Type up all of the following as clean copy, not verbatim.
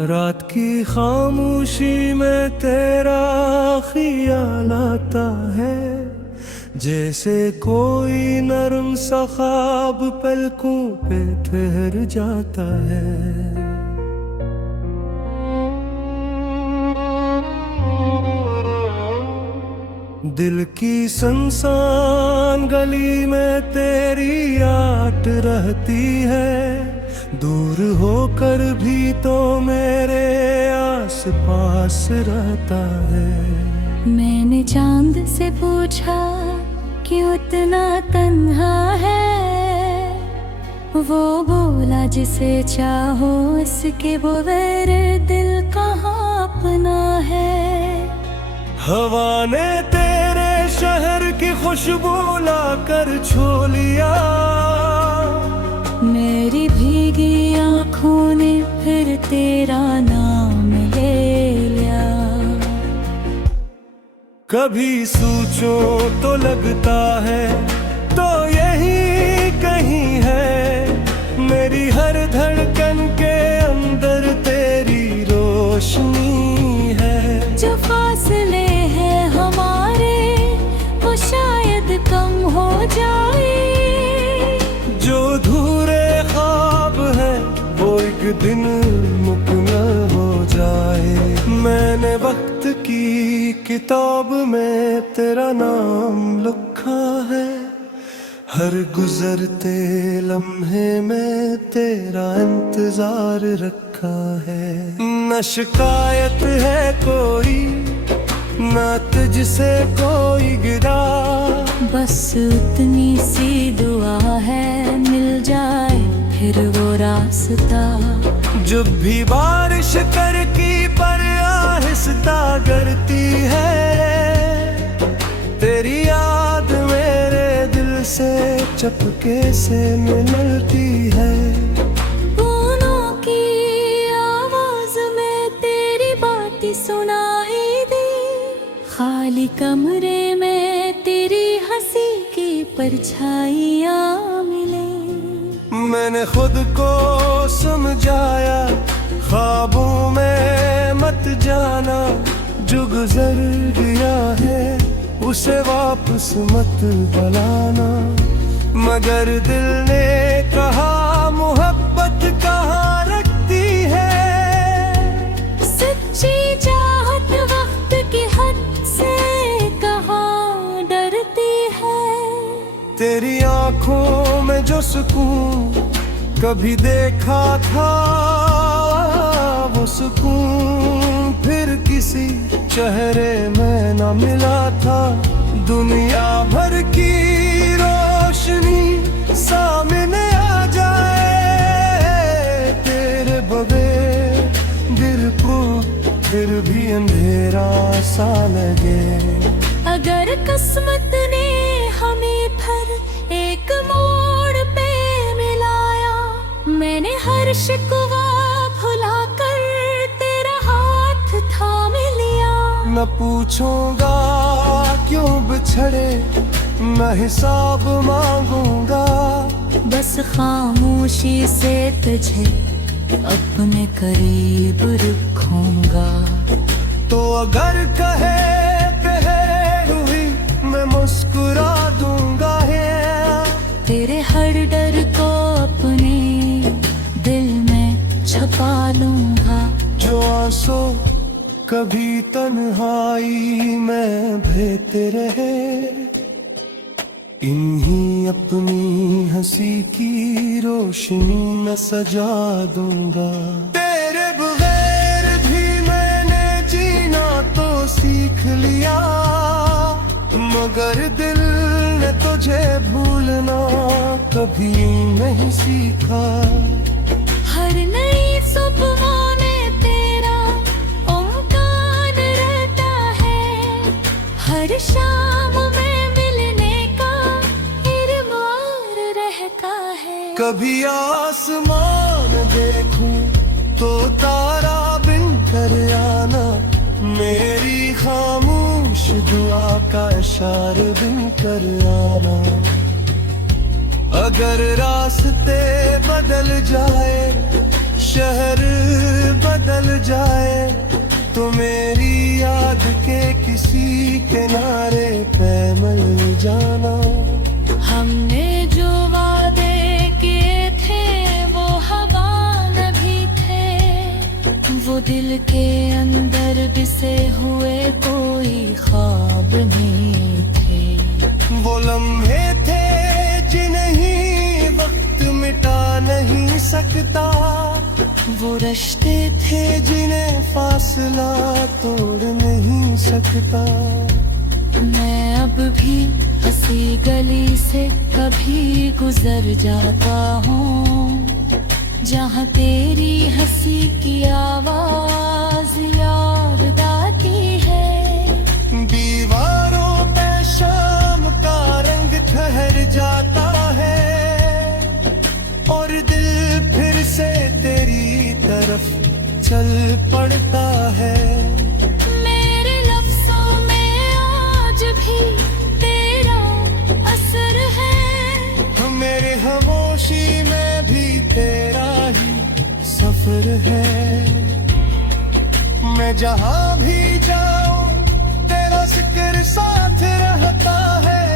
रात की खामोशी में तेरा ख्याल आता है, जैसे कोई नरम सा ख्वाब पलकों पे ठहर जाता है। दिल की सुनसान गली में तेरी आट रहती है, दूर होकर भी तो मेरे आस पास रहता है। मैंने चांद से पूछा कि उतना तन्हा है, वो बोला जिसे चाहो इसके बगैर दिल कहाँ अपना है। हवा ने तेरे शहर की खुशबू लाकर छू लिया, मेरी भीगी आँखों ने फिर तेरा नाम ले लिया। कभी सोचो तो लगता है तो यही कहीं है, मेरी हर धड़कन के अंदर तेरी रोशनी है। जो फासले हैं हमारे वो शायद कम हो जाए, जो धूरे ख्वाब है वो एक दिन मुकम्मल हो जाए। मैंने वक्त की किताब में तेरा नाम लिखा है, हर गुजरते लम्हे में तेरा इंतजार रखा है। न शिकायत है कोई, न तुझसे कोई गिरा, बस उतनी सी दुआ है मिल जाए फिर वो रास्ता। जब भी बारिश कर की पर आहिस्ता गिरती है, तेरी याद मेरे दिल से चपके से मिलती है। फूलों की आवाज में तेरी बातें सुनाई दी, खाली कमरे में तेरी हंसी की परछाइयाँ मिले। मैंने खुद को समझाया ख्वाबों में मत जाना, जो गुजर गया है उसे वापस मत बुलाना। मगर दिल ने कहा मोहब्बत कहाँ रखती है, सच्ची चाहत वक्त की हद से कहाँ डरती है। तेरी आंखों में जो सुकून कभी देखा था, वो सुकून फिर किसी चेहरे में न मिला था। दुनिया भर की रोशनी सामने आ जाए, तेरे बगैर दिल को फिर भी अंधेरा सा लगे। अगर किस्मत ने हमें फिर एक मोड़ पे मिलाया, मैंने हर शिकवा भुलाकर तेरा हाथ थाम लिया। न पूछूंगा क्यों बिछड़े, मैं हिसाब मांगूंगा, बस खामोशी से तुझे अपने करीब रखूंगा। तो अगर कहे हुई मैं मुस्कुरा दूंगा है, तेरे हर डर को अपने दिल में छुपा लूंगा। जो आंसू कभी तन्हाई में बहते रहे, इन्हीं अपनी हंसी की रोशनी में सजा दूंगा। तेरे बगैर भी मैंने जीना तो सीख लिया, मगर दिल ने तुझे भूलना कभी नहीं सीखा। हर नई सुबह में तेरा ओंकार रहता है, हर शाम में मिलने का इरमान रहता है। कभी आसमान देखूं तो तारा बिन कर आना, दुआ का इशार बिन कर आना। अगर रास्ते बदल जाए, शहर बदल जाए, तो मेरी याद के किसी किनारे पे मिल जाना। हमने जो वादे किए थे वो हवा न भी थे, वो दिल के अंदर बिसे हुए कोई ख्वाब नहीं थे। वो लम्हे थे जिन्हें वक्त मिटा नहीं सकता, वो रिश्ते थे जिन्हें फासला तोड़ नहीं सकता। मैं अब भी हंसी गली से कभी गुजर जाता हूँ, जहाँ तेरी हंसी की आवाज याद आती है। दीवारों पे शाम का रंग ठहर जाता है, और दिल फिर से तेरी तरफ चल पड़ता है। मेरे लफ्जों में आज भी तेरा असर है, मेरे खामोशी में भी तेरा ही सफर है। मैं जहाँ भी जाऊँ तेरा जिक्र साथ रहता है।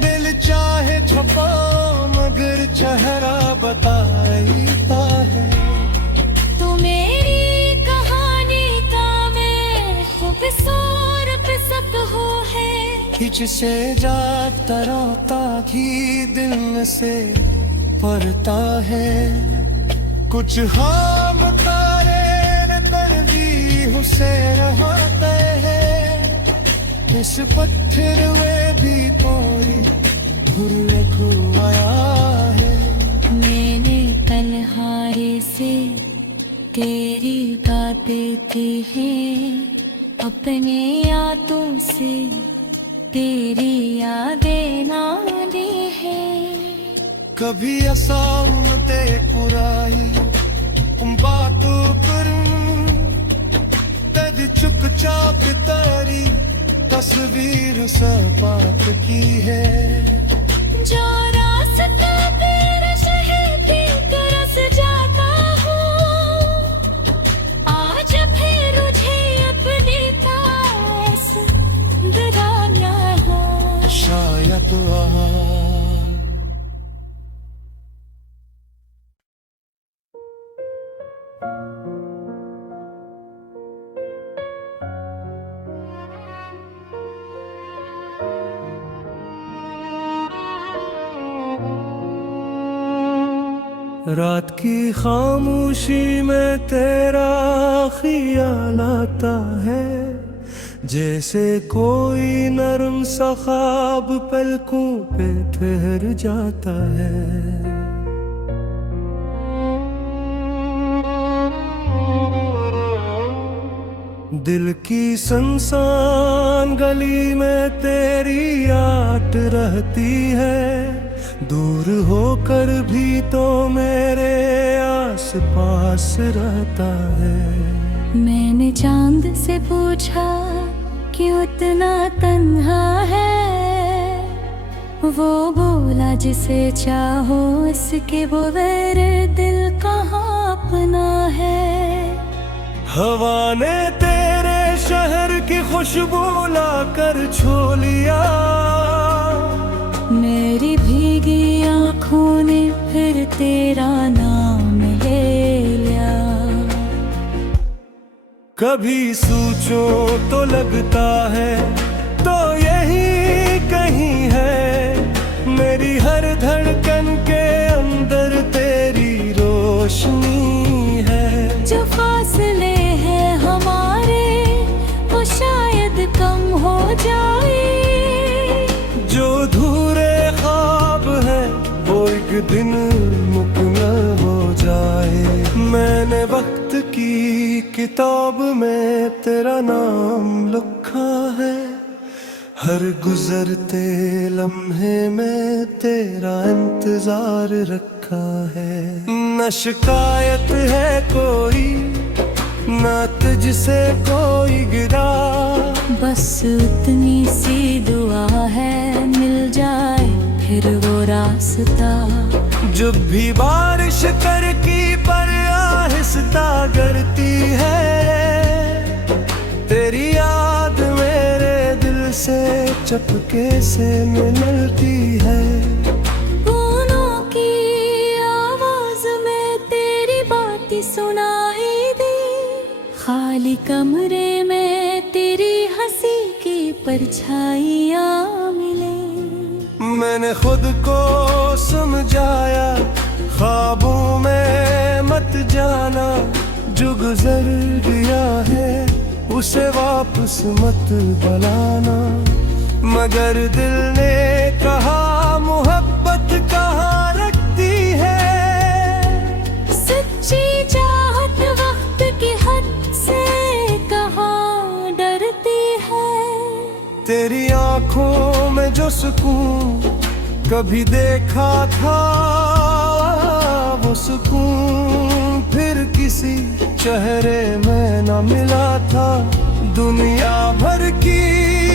दिल चाहे छुपाऊं मगर चेहरा बताता है। तू मेरी कहानी का मैं खूबसूर पिसक हो है। खिंच से जागता रोता घी दिल से पड़ता है। कुछ हम तारे तरजीह से रहते हैं, इस पत्थर में भी कोई भूलने को आया है। मैंने तन्हाई से तेरी बातें की हैं, अपने यादों से तेरी यादें ना दी है। कभी असामते पुराई बातों करूं, तद चुपचाप तारी तस्वीर सपाट की है। जो रास्ता तेरे शहर की तरस जाता हूँ, आज फिर मुझे अपनी पास दगाना हो। शायद रात की खामोशी में तेरा ख्याल आता है, जैसे कोई नरम सा ख्वाब पलकों पे ठहर जाता है। दिल की सुनसान गली में तेरी याद रहती है, दूर होकर भी तो मेरे आस पास रहता है। मैंने चांद से पूछा कि उतना तन्हा है, वो बोला जिसे चाहो इसके बगैर दिल कहाँ अपना है। हवा ने तेरे शहर की खुशबू लाकर छो लिया, मेरी भीगी आँखों ने फिर तेरा नाम ले लिया। कभी सोचो तो लगता है तो यही कहीं है, मेरी हर धड़कन के अंदर तेरी रोशनी है। जो फासले हैं हमारे वो शायद कम हो जाए, जो धूरे ख्वाब है वो एक दिन मुकम्मल हो जाए। मैंने वक्त की किताब में तेरा नाम लिखा है, हर गुजरते लम्हे में तेरा इंतजार रखा है। न शिकायत है कोई, न तुझसे कोई गिरा, बस उतनी सी दुआ है, मिल जाए फिर वो रास्ता। जब भी बारिश कर की पर आहिस्ता गिरती है, तेरी याद मेरे दिल से चपके से मिलती है। फूलों की आवाज में तेरी बात सुनाई दी, खाली कमरे में तेरी हंसी की परछाइयाँ मिले। मैंने खुद को समझाया, ख्वाबों में मत जाना, जो गुजर गया है उसे वापस मत बुलाना। मगर दिल ने कहा मोहब्बत कहाँ रखती है, सच्ची चाहत वक्त की हद से कहाँ डरती है। तेरी आंखों में जो सुकून कभी देखा था, वो सुकून फिर किसी चेहरे में न मिला था। दुनिया भर की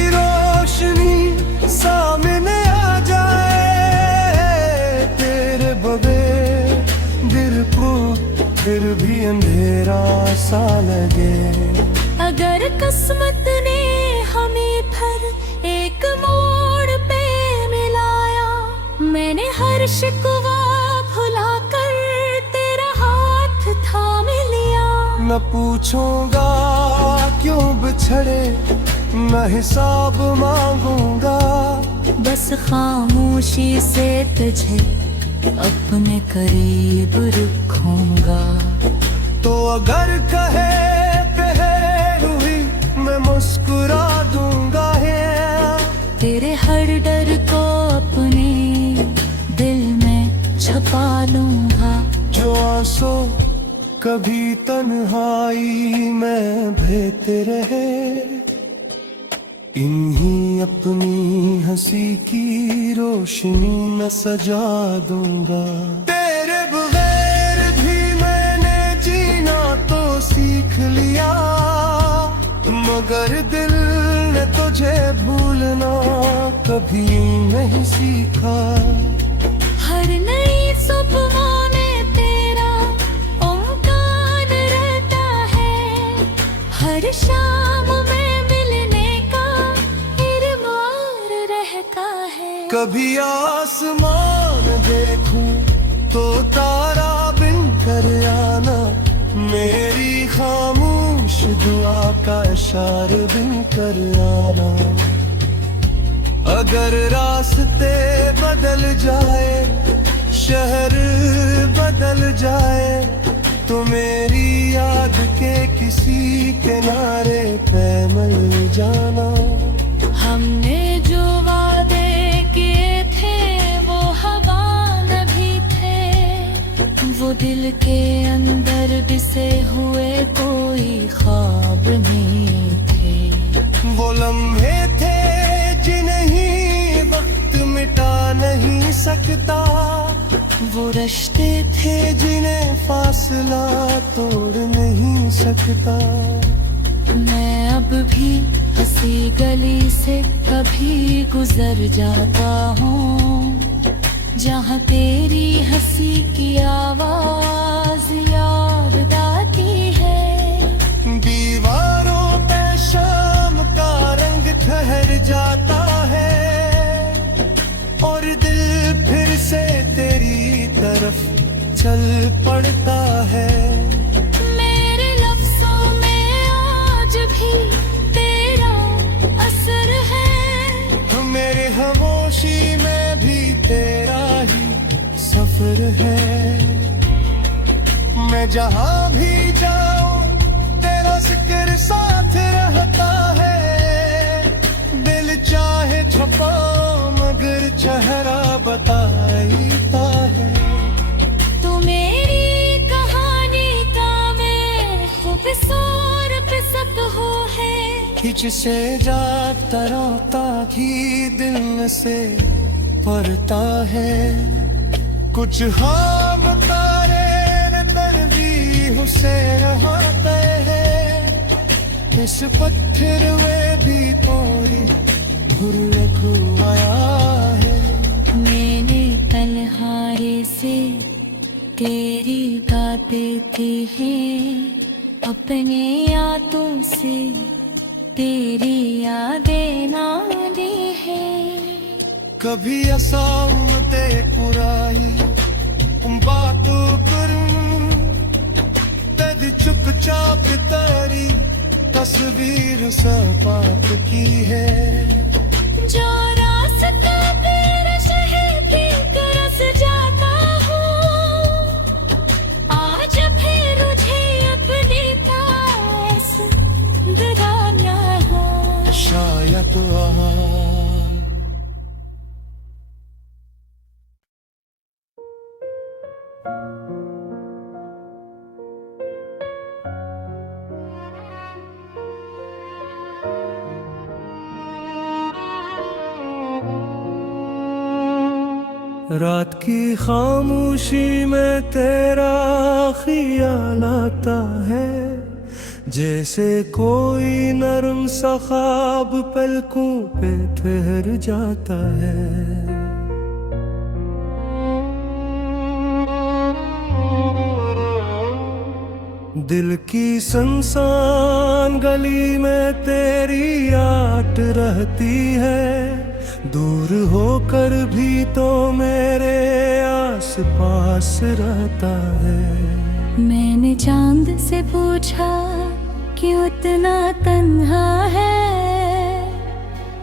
रोशनी सामने आ जाए, तेरे बगैर दिल को फिर भी अंधेरा सा लगे। अगर किस्मत ने हमें फिर एक मोड़ पे मिलाया, मैंने हर शिकवा भुलाकर तेरा हाथ थाम लिया। न पूछूंगा क्यों बिछड़े, न हिसाब मांगूंगा, बस खामोशी से तुझे अपने करीब रखूंगा। तो अगर कहे हुई मैं मुस्कुरा दूंगा है, तेरे हर डर को अपने दिल में छुपा लूंगा। जो आंसू कभी तन्हाई में बहते रहे, इन्हीं अपनी हंसी की रोशनी में सजा दूंगा। तेरे बगैर भी मैंने जीना तो सीख लिया, मगर दिल ने तुझे भूलना कभी नहीं सीखा। हर नई सुबह में तेरा ओंकार रहता है, हर शाम में मिलने का इरमान रहता है। कभी आसमान देखूं तो तारा बिन कर आना, मेरी खामोश दुआ का इशारा बिन कर आना। अगर रास्ते बदल जाए, शहर बदल जाए, तो मेरी याद के किसी किनारे पे मिल जाना। हमने जो वादे किए थे वो हवा में भी थे, वो दिल के अंदर बिसे हुए कोई ख्वाब नहीं थे। वो लम्हे थे जिन्हें वक्त मिटा नहीं सकता, वो रिश्ते थे जिन्हें फासला तोड़ नहीं सकता। मैं अब भी हंसी गली से कभी गुजर जाता हूँ, जहाँ तेरी हंसी की आवाज याद आती है। दीवारों पे शाम का रंग ठहर जाता है, और दिल फिर से तेरी तरफ चल पड़ता है। मेरे लफ्जों में आज भी तेरा असर है, मेरे खामोशी में भी तेरा ही सफर है। मैं जहाँ भी जाऊँ तेरा जिक्र साथ रहता है, दिल चाहे छुपाऊं मगर चेहरा बताता है। तू मेरी कहानी का मैं खूबसूर किस्सत हो है, खिंच से जाता रोता ही दिल से पड़ता है। कुछ हम तारे तनवीह से रहते हैं, इस पत्थर में भी कोई हुर्रियत आया है। मैंने तन्हाई से तेरी बातें की हैं, अपने यादों से तेरी यादें ना दी है। कभी असामते पुराई बातों करूं, तद चुपचाप तारी तस्वीर सपाट की है। जो रास्ता तेरे शहर की तरफ जाता हूँ, आज फिर मुझे अपनी पास दगाना हो। शायद रात की खामोशी में तेरा ख्याल आता है, जैसे कोई नरम सा ख्वाब पलकों पे ठहर जाता है। दिल की सुनसान गली में तेरी आट रहती है, दूर होकर भी तो मेरे आस पास रहता है। मैंने चांद से पूछा कि उतना तन्हा है,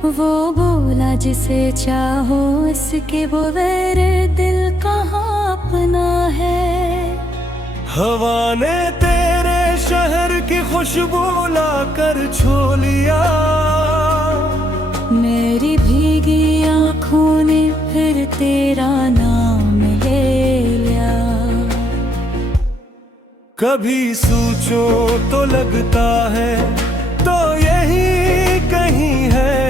वो बोला जिसे चाहो इसके बगैर दिल कहाँ अपना है। हवा ने तेरे शहर की खुशबू लाकर छू लिया, मेरी भीगी आँखों ने फिर तेरा नाम ले लिया। कभी सोचो तो लगता है तो यही कहीं है,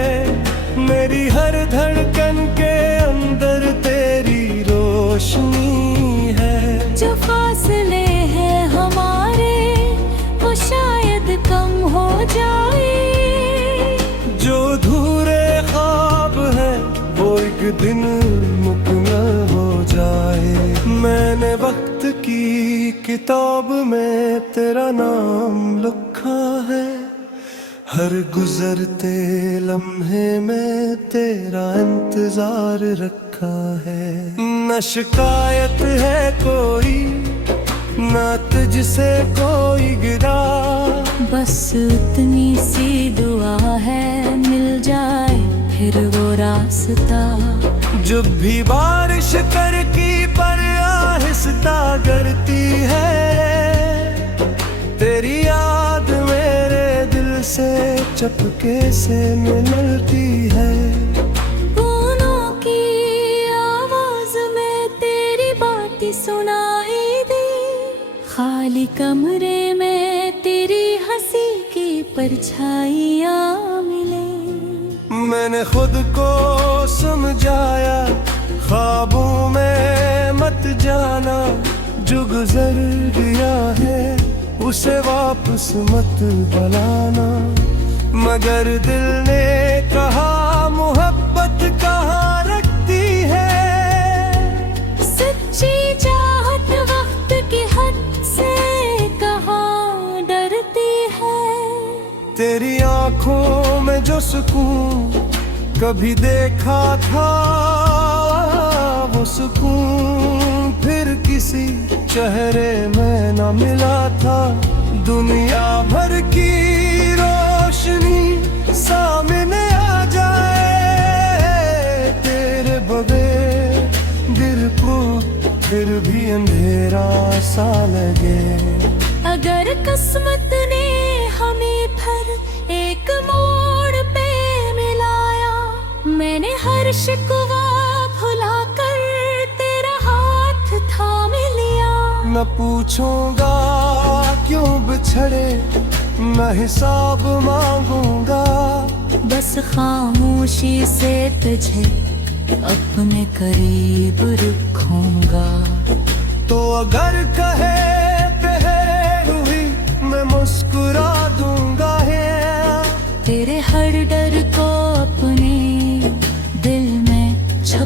मेरी हर धड़कन के अंदर तेरी रोशनी है। जो फासले हैं हमारे वो शायद कम हो जाए, जो धूरे ख्वाब है वो एक दिन मुकम्मल हो जाए। मैंने वक्त की किताब में तेरा नाम लिखा है, हर गुजरते लम्हे में तेरा इंतजार रखा है। न शिकायत है कोई, न तुझसे कोई गिरा, बस उतनी सी दुआ है मिल जाए फिर वो रास्ता। जब भी बारिश कर की पर आहिस्ता गिरती है, तेरी याद मेरे दिल से चपके से मिलती है। फूलों की आवाज में तेरी बातें सुनाई दी, खाली कमरे में तेरी हंसी की परछाइयाँ मिले। मैंने खुद को समझाया ख्वाबों में मत जाना, जो गुजर गया है उसे वापस मत बुलाना। मगर दिल ने कहा मोहब्बत कहाँ रखती है, सच्ची चाहत वक्त की हद से कहाँ डरती है। तेरी आंखों में जो सुकून कभी देखा था, वो सुकून फिर किसी चेहरे में न मिला था। दुनिया भर की रोशनी सामने आ जाए, तेरे बगैर दिल को फिर भी अंधेरा सा लगे। अगर किस्मत ने हमें फिर एक मोड़ पे मिलाया, मैंने हर शिकवा भुलाकर तेरा हाथ थाम लिया। न पूछूंगा क्यों बिछड़े, न हिसाब मांगूंगा, बस खामोशी से तुझे अपने करीब रखूंगा। तो अगर कहे हुई मैं मुस्कुरा दूंगा है,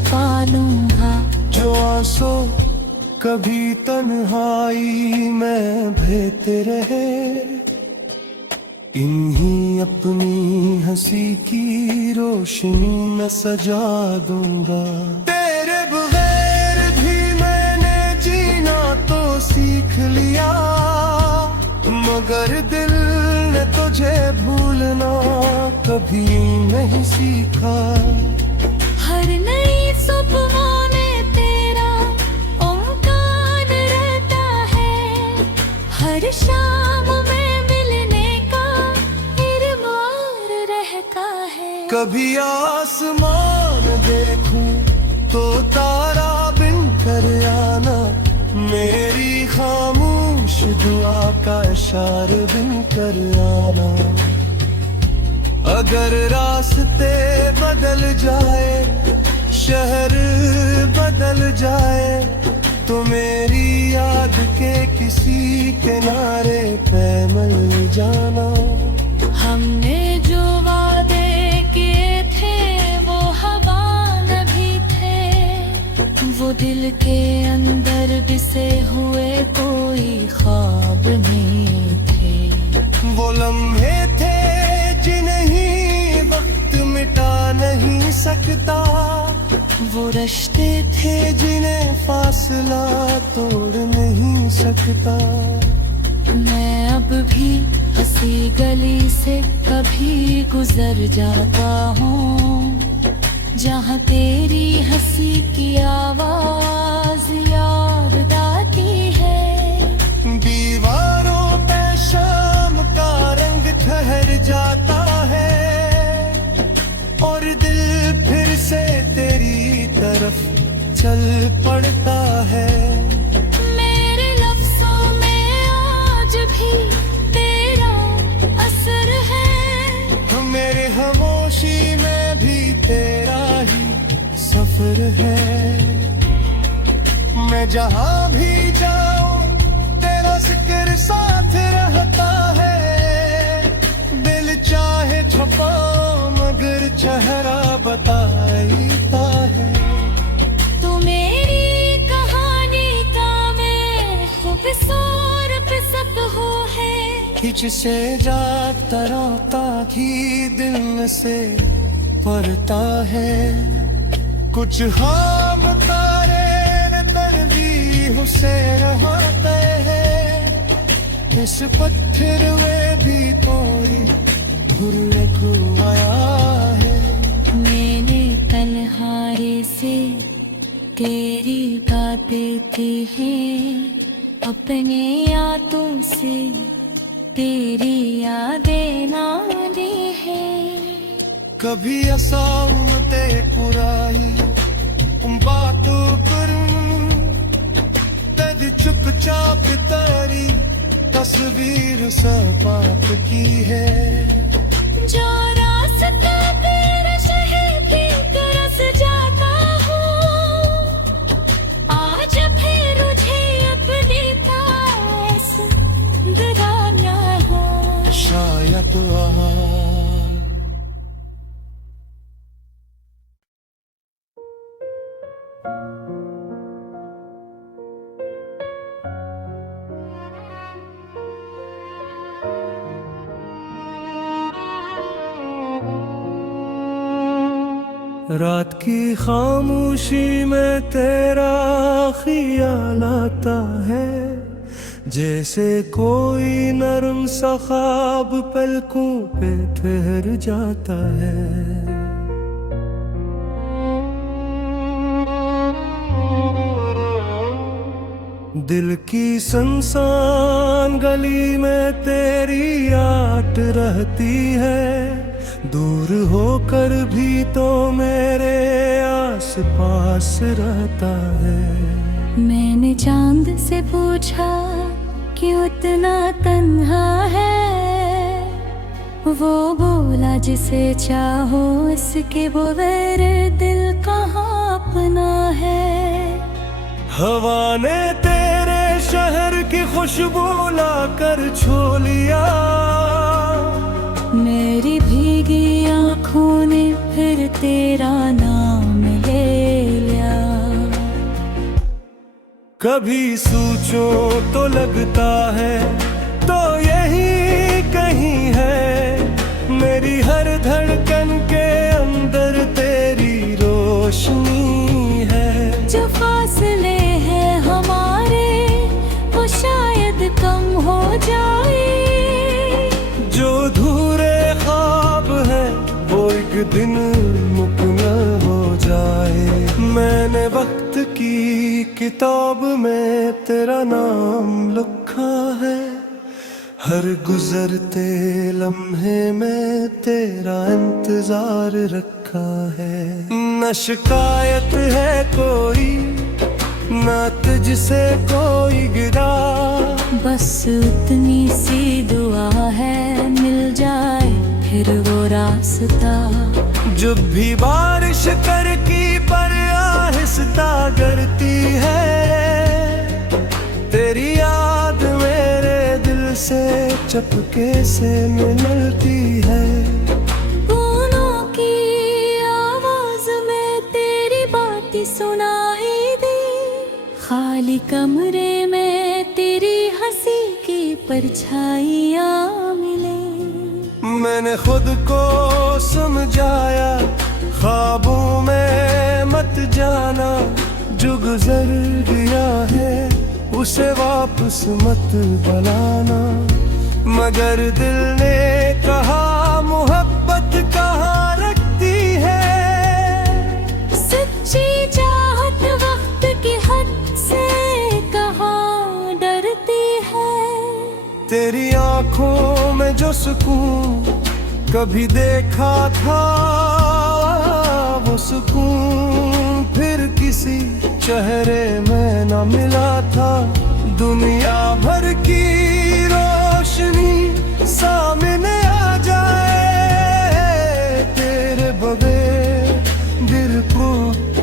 पालूंगा। जो आंसू कभी तन्हाई में बहते रहे, इन्हीं अपनी हंसी की रोशनी में सजा दूंगा। तेरे बगैर भी मैंने जीना तो सीख लिया, मगर दिल ने तुझे भूलना कभी नहीं सीखा। हर नई सुबह में तेरा ओंकार रहता है, हर शाम में मिलने का इरमान रहता है। कभी आसमान देखूं तो तारा बिन कर आना, मेरी खामोश दुआ का इशार बिन कर आना। अगर रास्ते बदल जाए, शहर बदल जाए, तो मेरी याद के किसी किनारे पे मिल जाना। हमने जो वादे किए थे वो हवा न भी थे, वो दिल के अंदर बिसे हुए कोई ख्वाब नहीं थे। वो लम्हे थे जिन्हें वक्त मिटा नहीं सकता, वो रिश्ते थे जिन्हें फासला तोड़ नहीं सकता। मैं अब भी हंसी गली से कभी गुजर जाता हूँ, जहाँ तेरी हंसी की आवाज याद आती है। दीवारों पे शाम का रंग ठहर जाता है, और दिल फिर से तेरी तरफ चल पड़ता है। मेरे लफ्जों में आज भी तेरा असर है, मेरे खामोशी में भी तेरा ही सफर है। मैं जहाँ भी जाऊँ तेरा जिक्र साथ रहता है। दिल चाहे छुपाओ मगर चेहरा बताता है। तू मेरी कहानी का मैं खूबसूर पिसक हो है। खिंच से जाता रोता भी दिल से पड़ता है। कुछ खाब तारे न तरवीह से रहते हैं, इस पत्थर में भी कोई भूलने को आया है। मैंने तन्हाई से तेरी बातें की हैं, अपने यादों से तेरी यादें ना ली है। कभी असामते कुराई बातों करूं, तद चुपचाप तारी तस्वीर सपाप की है। जो रास्ता तेरा शहर की तरस जाता हूँ, आज फिर मुझे अपनी पास दराना हो। शायद रात की खामोशी में तेरा ख्याल आता है, जैसे कोई नरम सा ख्वाब पलकों पे ठहर जाता है। दिल की सुनसान गली में तेरी याद रहती है, दूर होकर भी तो मेरे आस पास रहता है। मैंने चांद से पूछा कि उतना तन्हा है, वो बोला जिसे चाहो इसके बगैर दिल कहाँ अपना है। हवा ने तेरे शहर की खुशबू लाकर छू लिया, मेरी भीगी आँखों ने फिर तेरा नाम ले कभी सोचो तो लगता है तो यही कहीं है, मेरी हर धड़कन के अंदर तेरी रोशनी है। जो फासले हैं हमारे वो शायद कम हो जाए, जो धूरे ख्वाब है वो एक दिन मुकम्मल हो जाए। मैंने वक्त की किताब में तेरा नाम लिखा है, हर गुजरते लम्हे में तेरा इंतजार रखा है। न शिकायत है कोई, न तुझसे कोई गिरा, बस उतनी सी दुआ है मिल जाए फिर वो रास्ता। जब भी बारिश कर की पर आहिस्ता गिरती है, तेरी याद मेरे दिल से चपके से मिलती है। बूंदों की आवाज में तेरी बातें सुनाई दी, खाली कमरे में तेरी हंसी की परछाइयाँ मिले। मैंने खुद को समझाया ख्वाबों में मत जाना, जो गुजर गया है उसे वापस मत बुलाना। मगर दिल ने कहा मोहब्बत कहाँ रखती है, सच्ची चाहत वक्त की हद से कहाँ डरती है। तेरी आंखों में जो सुकून कभी देखा था, वो सुकून फिर किसी चेहरे में न मिला था। दुनिया भर की रोशनी सामने आ जाए, तेरे बगैर दिल को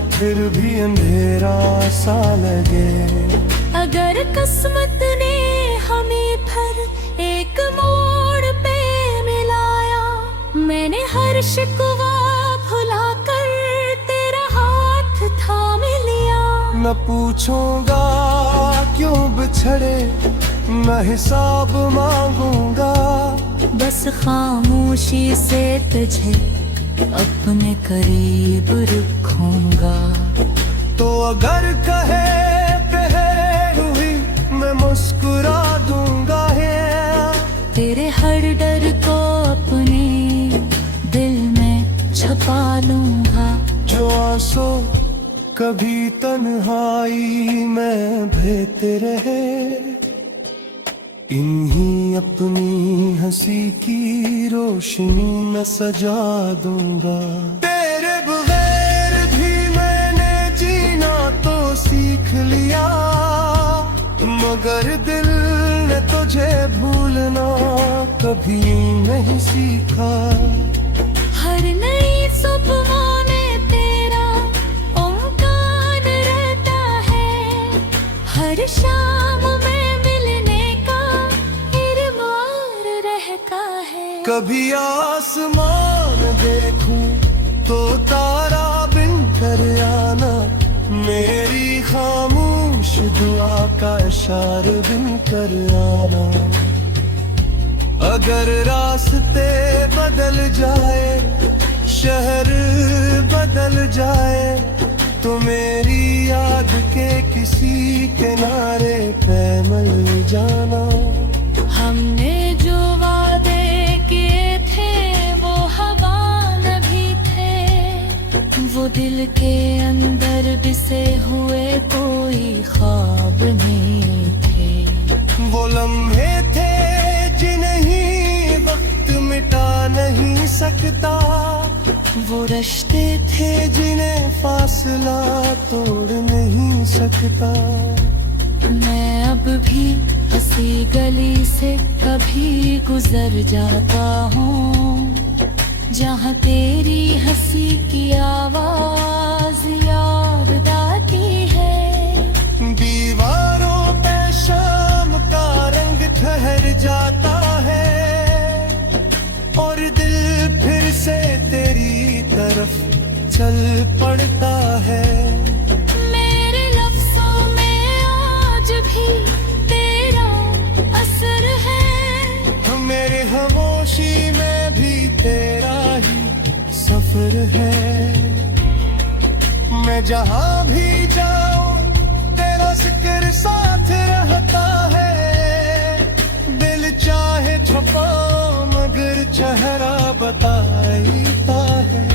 फिर भी अंधेरा सा लगे। अगर किस्मत ने हमें फिर एक मोड़ पे मिलाया, मैंने हर शिकवा भुलाकर तेरा हाथ थाम लिया। न पूछूंगा क्यों बिछड़े, न हिसाब मांगूंगा, बस खामोशी से तुझे अपने करीब रखूंगा। तो अगर कहे हुई मैं मुस्कुरा दूंगा है, तेरे हर डर को अपने दिल में छुपा लूंगा। जो आंसू कभी तन्हाई में बहते रहे, इन्हीं अपनी हंसी की रोशनी में सजा दूंगा। तेरे बगैर भी मैंने जीना तो सीख लिया, मगर दिल ने तुझे भूलना कभी नहीं सीखा। हर नई सुबह में तेरा ओंकार रहता है, हर शाम में मिलने का इरमान रहता है। कभी आसमान देखूं तो तारा बिन कर आना, मेरी खामोश दुआ का इशारा बिन कर आना। अगर रास्ते बदल जाए, शहर बदल जाए, तो मेरी याद के किसी किनारे पे मिल जाना। हमने जो वादे किए थे वो हवा न भी थे, वो दिल के अंदर बिसे हुए कोई ख्वाब नहीं थे। वो लम्हे थे जिन्हें वक्त मिटा नहीं सकता, वो रिश्ते थे जिन्हें फासला तोड़ नहीं सकता। मैं अब भी हंसी गली से कभी गुजर जाता हूँ, जहाँ तेरी हंसी की आवाज याद आती है। दीवारों पे शाम का रंग ठहर जाता है, और दिल फिर से तेरी तरफ चल पड़ता है। मेरे लफ्ज़ों में खामोशी में भी तेरा ही सफर है। मैं जहां भी जाऊं तेरा जिक्र साथ रहता है। दिल चाहे छुपाओ मगर चेहरा बताता है।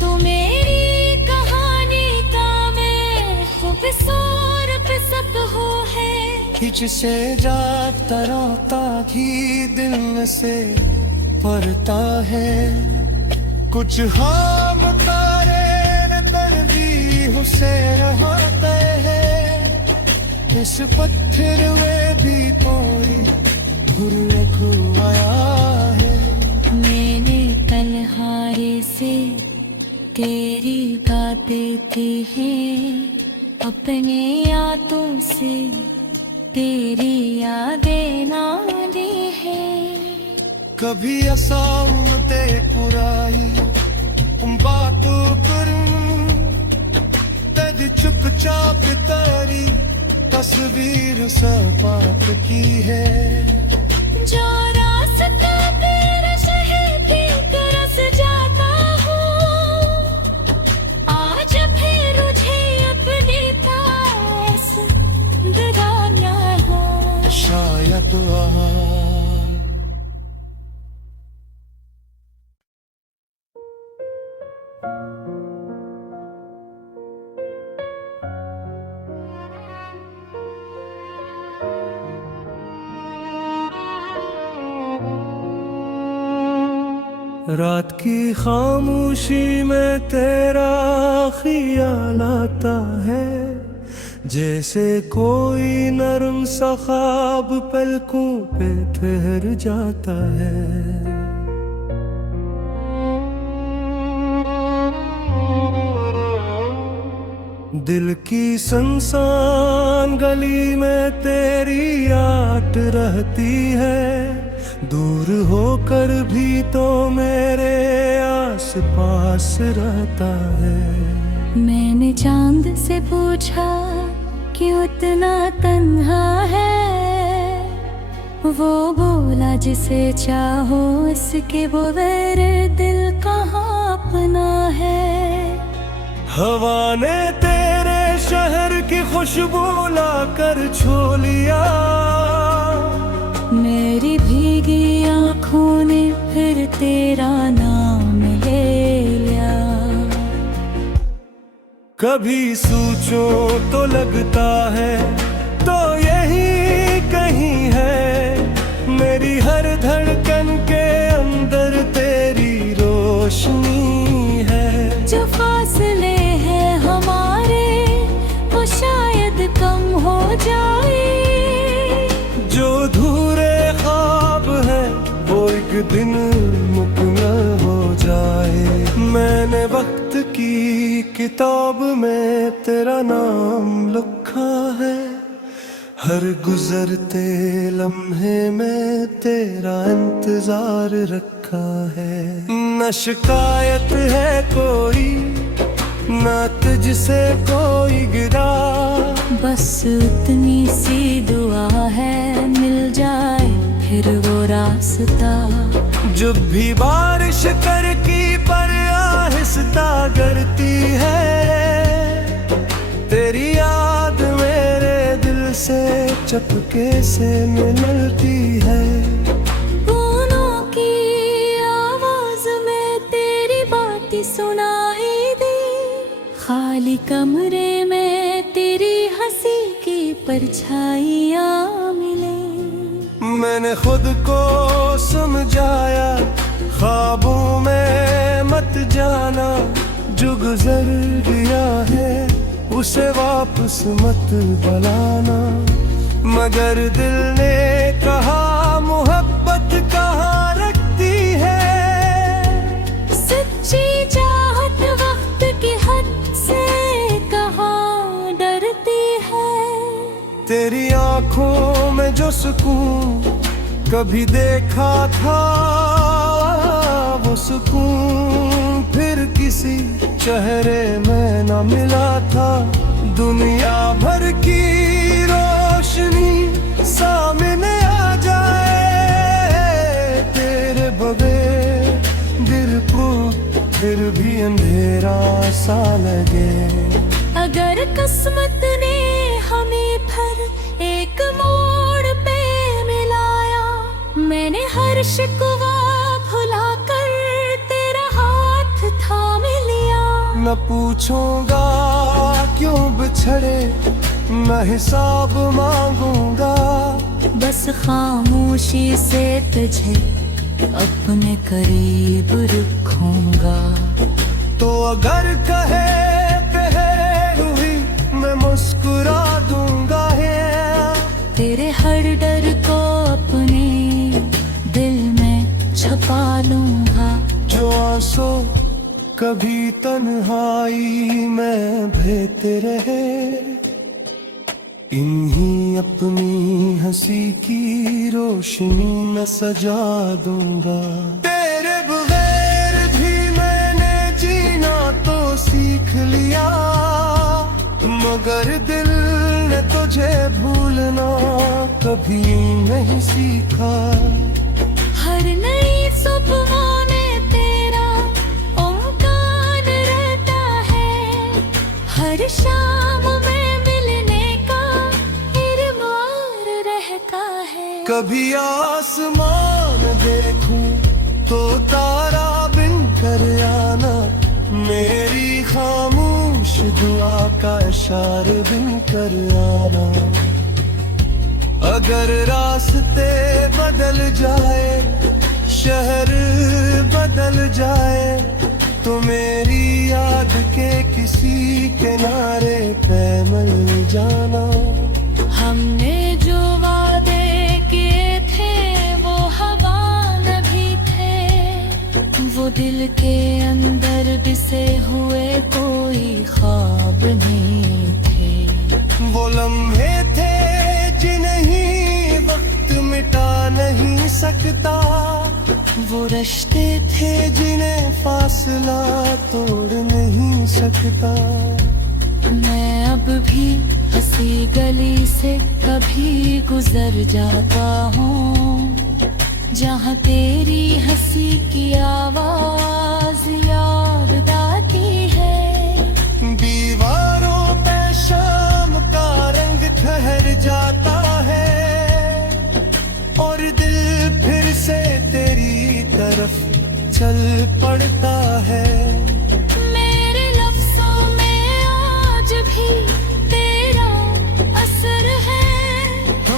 तू मेरी कहानी का मैं खूबसूरत सब हो है। हिच से जागता रोता भी दिल से पड़ता है। कुछ हम तारे न तनवीह से रहते हैं। इस पत्थर में भी कोई भूल आया है। मैंने तन्हाई से तेरी बातें की हैं, अपने यादों से तेरी यादें नाली है। कभी असामते पुराई बातों पर तद चुपचाप तारी तस्वीर सपाट की है। जो रास्ता तेरा शहर की तरस जाता हूँ, आज फिर मुझे अपने पास दराना है। शायद रात की खामोशी में तेरा ख्याल आता है। जैसे कोई नरम सा ख्वाब पलकों पे ठहर जाता है। दिल की सुनसान गली में तेरी याद रहती है। दूर होकर भी तो मेरे आस पास रहता है। मैंने चांद से पूछा कि उतना तन्हा है। वो बोला जिसे चाहो इसके बगैर दिल कहाँ अपना है। हवा ने तेरे शहर की खुशबू लाकर छू लिया। मेरी भीगी आँखों ने फिर तेरा नाम ले लिया। कभी सोचो तो लगता है तो यही कहीं है। मेरी हर धड़कन के अंदर तेरी रोशनी है। जो फासले हैं हमारे वो शायद कम हो जाए। जो धूरे ख्वाब है वो एक दिन मुकम्मल हो जाए। मैंने वक्त की किताब में तेरा नाम लिखा है। हर गुजरते लम्हे में तेरा इंतजार रखा है। न शिकायत है कोई न तुझसे कोई गिरा। बस उतनी सी दुआ है मिल जाए फिर वो रास्ता। जब भी बारिश करकी पर आहिस्ता गिरती है। तेरी याद मेरे दिल से चपके से मिलती है। फूलों की आवाज में तेरी बातें सुनाई दी। खाली कमरे में तेरी हंसी की परछाइयाँ मिले। मैंने खुद को समझाया ख्वाबों में मत जाना। जो गुजर गया है उसे वापस मत बुलाना। मगर दिल ने कहा मोहब्बत कहाँ रखती है। सच्ची चाहत वक्त की हद से कहाँ डरती है। तेरी आंखों में जो सुकून कभी देखा था वो सुकून फिर किसी चेहरे में न मिला था। दुनिया भर की रोशनी सामने आ जाए भी अंधेरा सा लगे। अगर किस्मत ने हमें फिर एक मोड़ पे मिलाया, मैंने हर शिकवा भुलाकर तेरा हाथ थाम लिया। न पूछूंगा क्यों बिछड़े, न हिसाब मांगूंगा, बस खामोशी से तुझे अपने करीब रखूंगा। तो अगर कहे पहर हुई मैं मुस्कुरा दूंगा है। तेरे हर डर को अपने दिल में छुपा लूंगा। जो आंसू कभी तन्हाई में बहते रहे, इन्हीं अपनी हंसी की रोशनी में सजा दूंगा। तेरे बगैर भी मैंने जीना तो सीख लिया, मगर दिल ने तुझे भूलना कभी नहीं सीखा। हर नई सुबह में तेरा ओंकार रहता है, हर शाम में कभी आसमान देखूं तो तारा बिन कर आना, मेरी खामोश दुआ का इशारा बिन कर आना। अगर रास्ते बदल जाए, शहर बदल जाए, तो मेरी याद के किसी किनारे पे मिल जाना। हमने जो वादे किए थे वो हवा न भी थे, वो दिल के अंदर बिसे हुए कोई ख्वाब नहीं थे। वो लम्हे थे जिन्हें वक्त मिटा नहीं सकता, वो रिश्ते थे जिन्हें फासला तोड़ नहीं सकता। मैं अब भी हंसी गली से कभी गुजर जाता हूँ, जहाँ तेरी हंसी की आवाज याद आती है। दीवारों पे शाम का रंग ठहर जाता है, और दिल फिर से तेरी तरफ चल पड़ता है।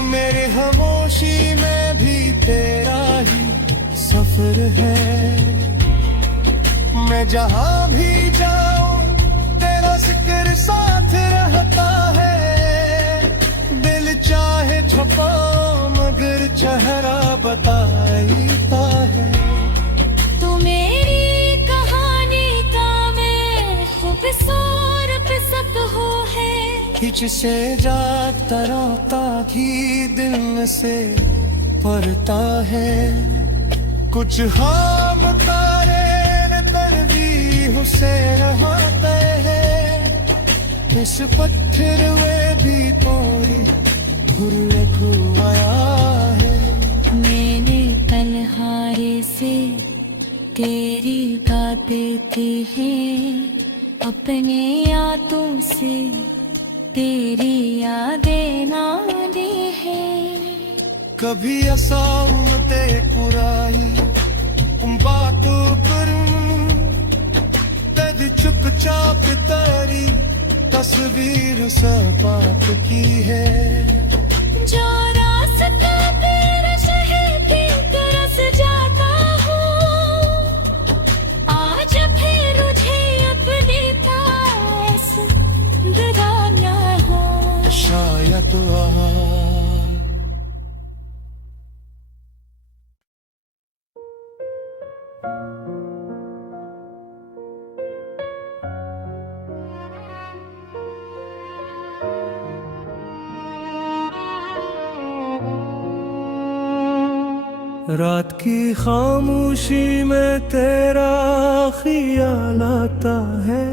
मेरे खामोशी में भी तेरा ही सफर है। मैं जहाँ भी जाऊँ तेरा जिक्र साथ रहता है। दिल चाहे छुपा मगर चेहरा बताता है। तू मेरी कहानी का मैं खूबसूरत पिसक हो है, खिंच से जागता रोता भी दिल से पड़ता है। कुछ खाम तारे न तरवीह से रहते हैं, इस पत्थर में भी कोई भूलने को आया है। मैंने तन्हाई से तेरी बातें की हैं, अपने यादों से तेरी यादें नाली है। कभी असामते कुराई बातों करूं, तेरी चुपचाप तेरी तस्वीर सपाट की है। जो रास्ता तेरे शहर की तरस जाता हूँ, आज फिर मुझे अपनी पास दीवाना हो। शायद रात की खामोशी में तेरा ख्याल आता है,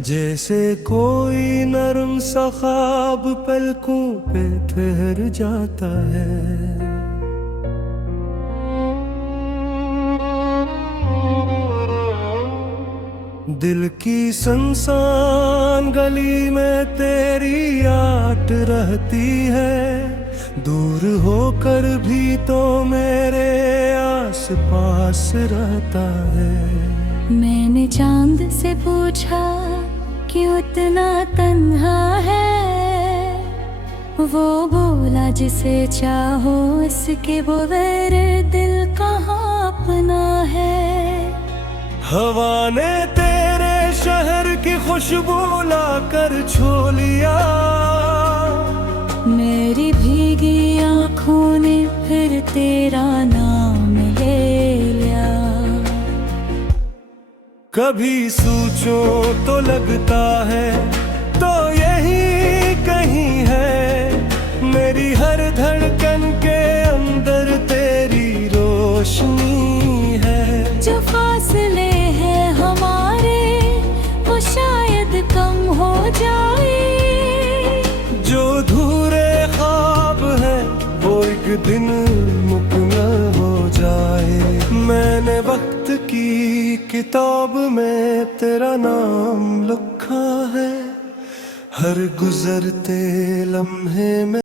जैसे कोई नरम सा ख्वाब पलकों पे ठहर जाता है। दिल की सुनसान गली में तेरी आट रहती है, दूर होकर भी तो मेरे आस पास रहता है। मैंने चांद से पूछा क्यों इतना तन्हा है, वो बोला जिसे चाहो इसके बगैर दिल कहाँ अपना है। हवा ने तेरे शहर की खुशबू लाकर छू लिया, मेरी भीगी आँखों ने फिर तेरा नाम ले लिया। कभी सोचो तो लगता है तो यही कहीं है, मेरी हर धड़कन के अंदर तेरी रोशनी है। जो फासले हैं हमारे वो शायद कम हो जाए, जो धूरे ख्वाब है वो एक दिन मुकम्मल हो जाए। मैंने वक्त की किताब में तेरा नाम लिखा है, हर गुजरते लम्हे में